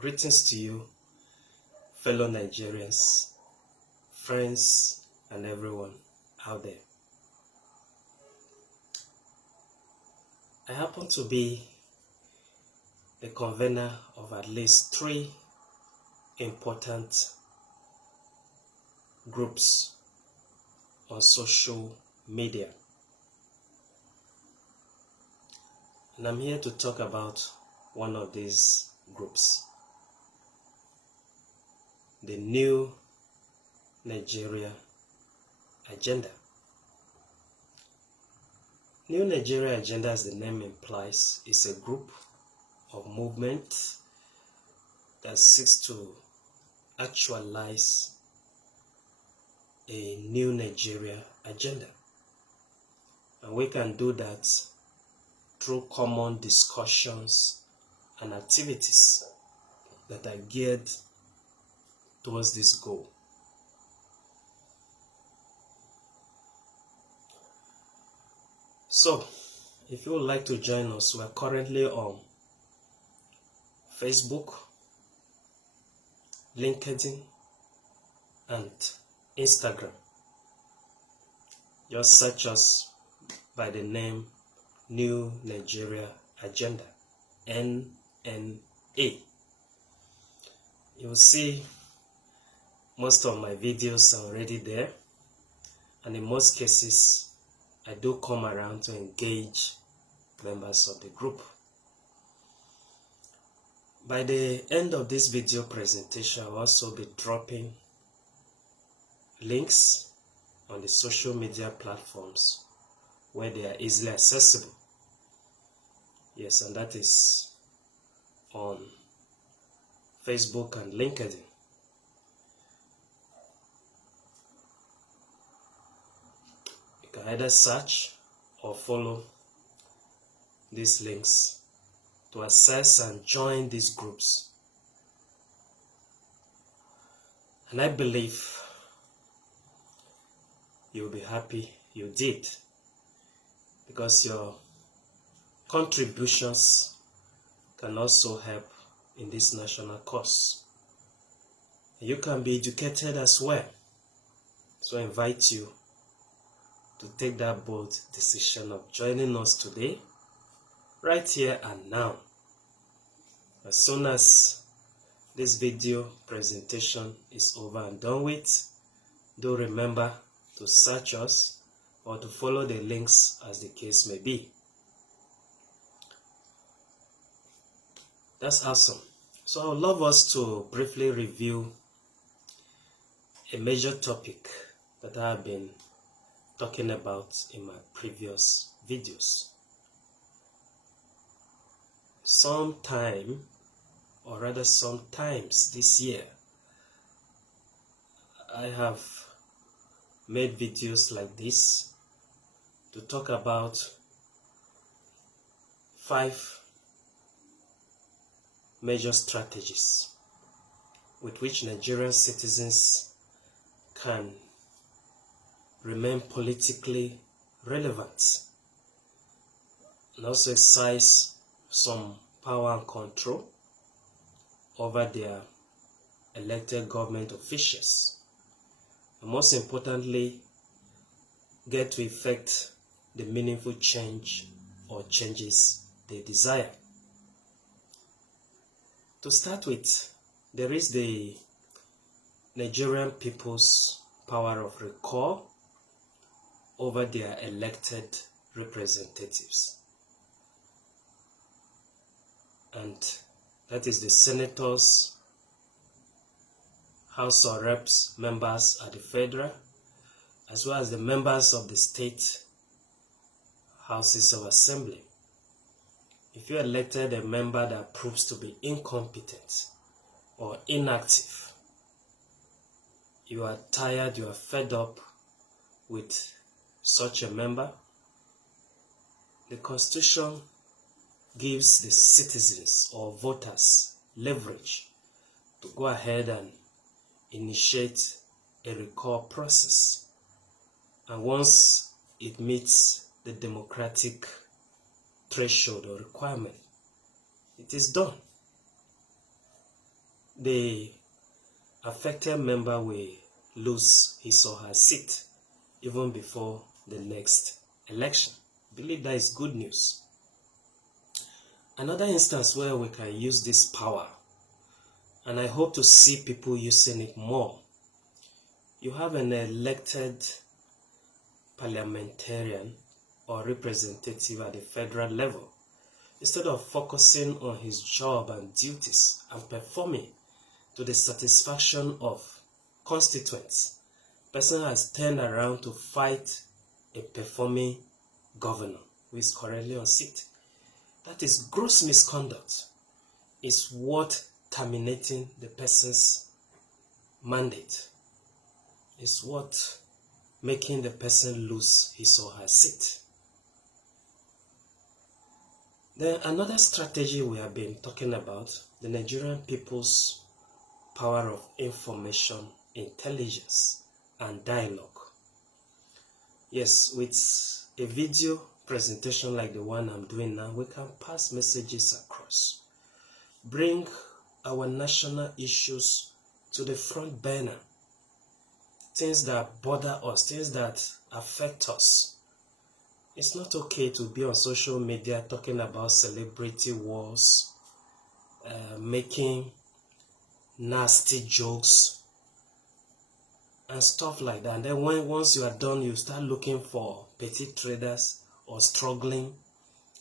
Greetings to you, fellow Nigerians, friends, and everyone out there. I happen to be the convener of at least 3 important groups on social media. And I'm here to talk about one of these groups, the New Nigeria Agenda. New Nigeria Agenda, as the name implies, is a group of movement that seeks to actualize a new Nigeria agenda. And we can do that through common discussions and activities that are geared towards this goal. So, if you would like to join us, we are currently on Facebook, LinkedIn, and Instagram. Just search us by the name New Nigeria Agenda, NNA. You'll see most of my videos are already there, and in most cases I do come around to engage members of the group. By the end of this video presentation, I'll also be dropping links on the social media platforms where they are easily accessible. Yes, and that is on Facebook and LinkedIn. You can either search or follow these links to access and join these groups. And I believe you'll be happy you did, because your contributions can also help in this national cause. You can be educated as well. So I invite you to take that bold decision of joining us today, right here and now. As soon as this video presentation is over and done with, do remember to search us or to follow the links as the case may be. That's awesome. So I would love us to briefly review a major topic that I have been talking about in my previous videos. Sometimes this year, I have made videos like this to talk about 5 major strategies with which Nigerian citizens can remain politically relevant and also exercise some power and control over their elected government officials, and most importantly, get to effect the meaningful change or changes they desire. To start with, there is the Nigerian people's power of recall over their elected representatives. And that is the senators, House of Reps members at the federal, as well as the members of the state houses of assembly. If you elected a member that proves to be incompetent or inactive, you are tired, you are fed up with such a member, the Constitution gives the citizens or voters leverage to go ahead and initiate a recall process. And once it meets the democratic threshold or requirement, it is done. the affected member will lose his or her seat even before the next election. I believe that is good news. Another instance where we can use this power, and I hope to see people using it more. You have an elected parliamentarian or representative at the federal level. Instead of focusing on his job and duties and performing to the satisfaction of constituents, person has turned around to fight a performing governor who is currently on seat. That is gross misconduct. It's worth terminating the person's mandate. It's worth making the person lose his or her seat. Then another strategy we have been talking about, the Nigerian people's power of information, intelligence, and dialogue. Yes, with a video presentation like the one I'm doing now, we can pass messages across. Bring our national issues to the front burner. Things that bother us, things that affect us. It's not okay to be on social media talking about celebrity wars, making nasty jokes and stuff like that. And then once you are done, you start looking for petty traders or struggling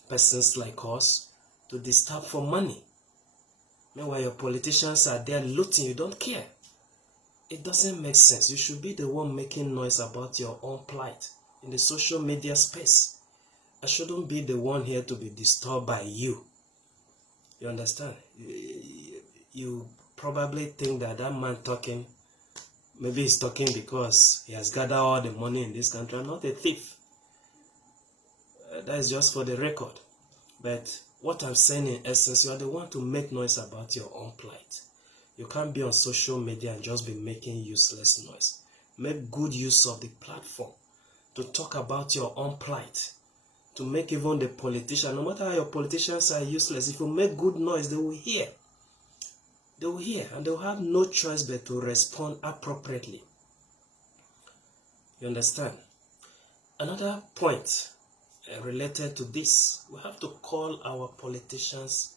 persons like us to disturb for money. Meanwhile, your politicians are there looting, you don't care. It doesn't make sense. You should be the one making noise about your own plight in the social media space. I shouldn't be the one here to be disturbed by you. You understand? You probably think that man talking, maybe he's talking because he has gathered all the money in this country. I'm not a thief. That is just for the record. But what I'm saying in essence, you are the one to make noise about your own plight. You can't be on social media and just be making useless noise. Make good use of the platform to talk about your own plight. To make even the politician, no matter how your politicians are useless, if you make good noise, they will hear. They will hear and they will have no choice but to respond appropriately. You understand? Another point related to this, we have to call our politicians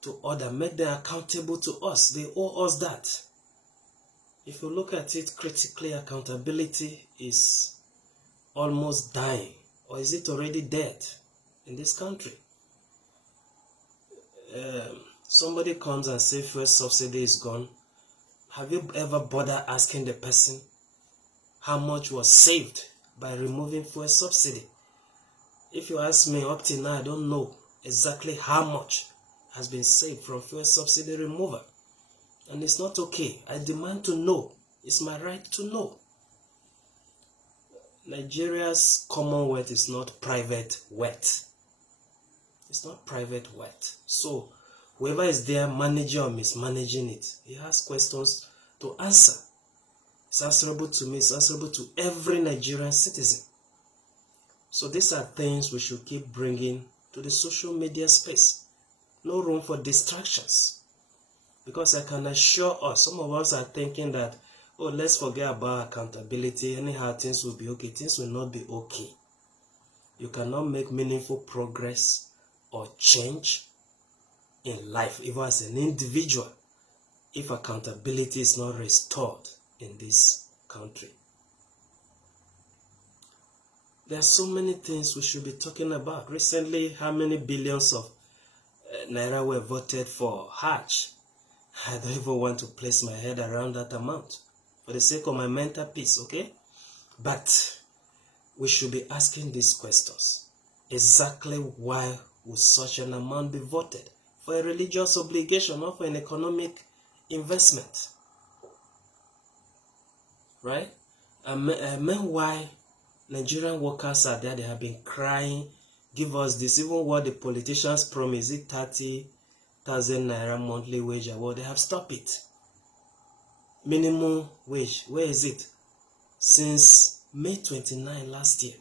to order, make them accountable to us. They owe us that. If you look at it critically, accountability is almost dying, or is it already dead in this country? Somebody comes and says fuel subsidy is gone. Have you ever bothered asking the person how much was saved by removing fuel subsidy? If you ask me, up till now, I don't know exactly how much has been saved from fuel subsidy removal. And it's not okay. I demand to know. It's my right to know. Nigeria's commonwealth is not private wealth. It's not private wealth. So whoever is there managing or mismanaging it, he has questions to answer. It's answerable to me. It's answerable to every Nigerian citizen. So these are things we should keep bringing to the social media space. No room for distractions. Because I can assure us, some of us are thinking that, oh, let's forget about accountability. Anyhow, things will be okay. Things will not be okay. You cannot make meaningful progress or change in life, even as an individual, if accountability is not restored in this country. There are so many things we should be talking about. Recently, how many billions of naira were voted for Hajj? I don't even want to place my head around that amount for the sake of my mental peace, okay? But we should be asking these questions. Exactly why would such an amount be voted? For a religious obligation or for an economic investment? Right? Meanwhile, Nigerian workers are there, they have been crying, give us this, even what the politicians promise, it 30,000 naira monthly wage award, they have stopped it. Minimum wage, where is it? Since May 29 last year,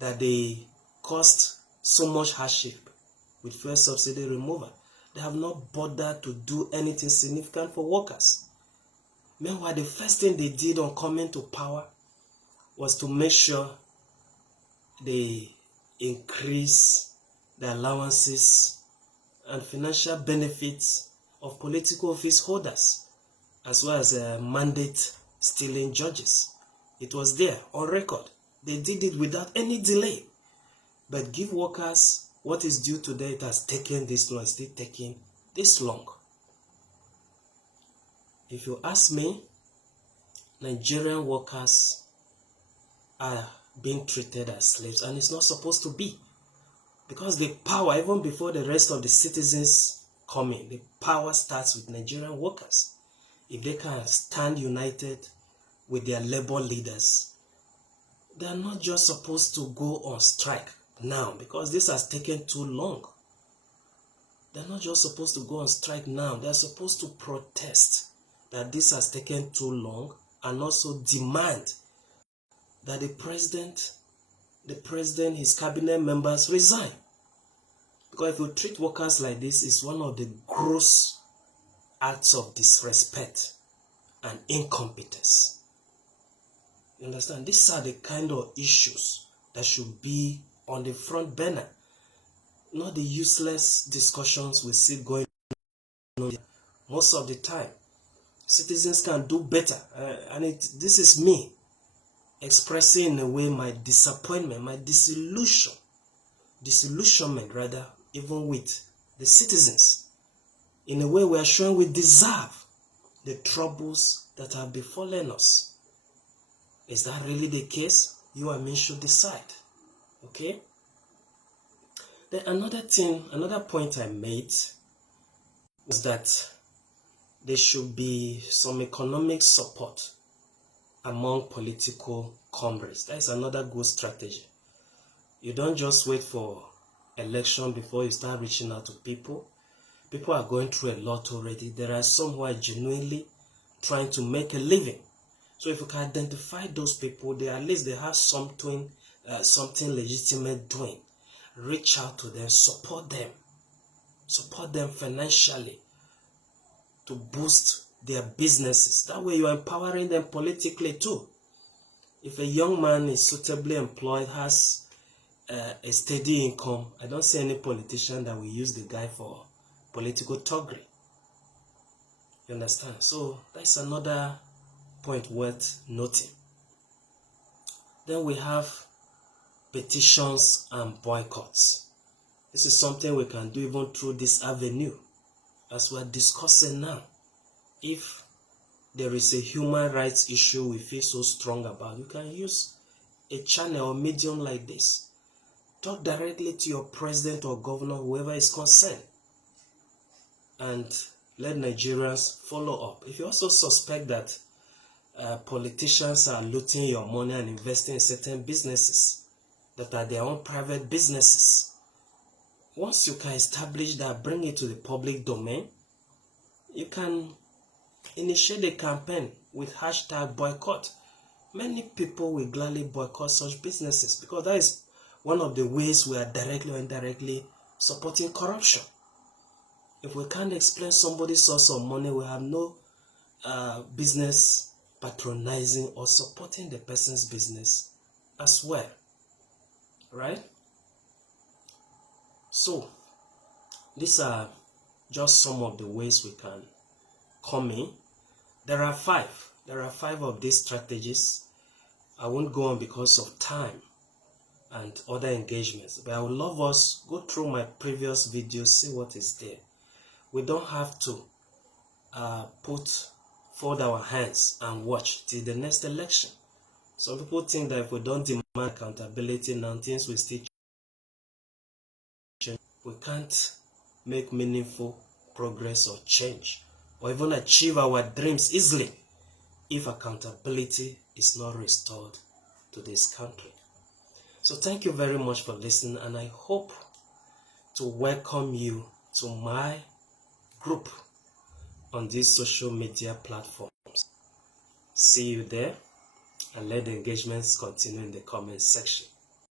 that they caused so much hardship with fuel subsidy removal. They have not bothered to do anything significant for workers. Meanwhile, the first thing they did on coming to power was to make sure they increase the allowances and financial benefits of political office holders, as well as mandate stealing judges. It was there on record. They did it without any delay. But give workers what is due to them. It has taken this long, still taking this long. If you ask me, Nigerian workers are being treated as slaves, and it's not supposed to be. Because the power, even before the rest of the citizens come in, the power starts with Nigerian workers. If they can stand united with their labor leaders, they are not just supposed to go on strike now, because this has taken too long. They're not just supposed to go on strike now. They're supposed to protest that this has taken too long, and also demand that the president, his cabinet members resign. Because if you treat workers like this, it's one of the gross acts of disrespect and incompetence. You understand? These are the kind of issues that should be on the front burner, not the useless discussions we see going on most of the time. Citizens can do better, this is me expressing in a way my disappointment, my disillusionment rather, even with the citizens. In a way, we are showing we deserve the troubles that have befallen us. Is that really the case? You and me should decide. Okay? Then another point I made was that there should be some economic support among political comrades. That is another good strategy. You don't just wait for election before you start reaching out to people. People are going through a lot already. There are some who are genuinely trying to make a living. So if you can identify those people, at least they have something legitimate doing. Reach out to them, support them financially to boost their businesses. That way you are empowering them politically too. If a young man is suitably employed, has a steady income, I don't see any politician that will use the guy for political thuggery. You understand? So that's another point worth noting. Then we have petitions and boycotts. This is something we can do even through this avenue, as we're discussing now. If there is a human rights issue we feel so strong about, you can use a channel or medium like this. Talk directly to your president or governor, whoever is concerned, and let Nigerians follow up. If you also suspect that politicians are looting your money and investing in certain businesses that are their own private businesses, once you can establish that, bring it to the public domain, you can initiate a campaign with hashtag boycott. Many people will gladly boycott such businesses, because that is one of the ways we are directly or indirectly supporting corruption. If we can't explain somebody's source of money, we have no business patronizing or supporting the person's business as well. Right? So, these are just some of the ways we can come in. There are five of these strategies. I won't go on because of time and other engagements, but I would love us go through my previous videos, see what is there. We don't have to fold our hands and watch till the next election. Some people think that if we don't demand accountability now, things will still change. We can't make meaningful progress or change, or even achieve our dreams easily, if accountability is not restored to this country. So thank you very much for listening, and I hope to welcome you to my group on these social media platforms. See you there, and let the engagements continue in the comment section.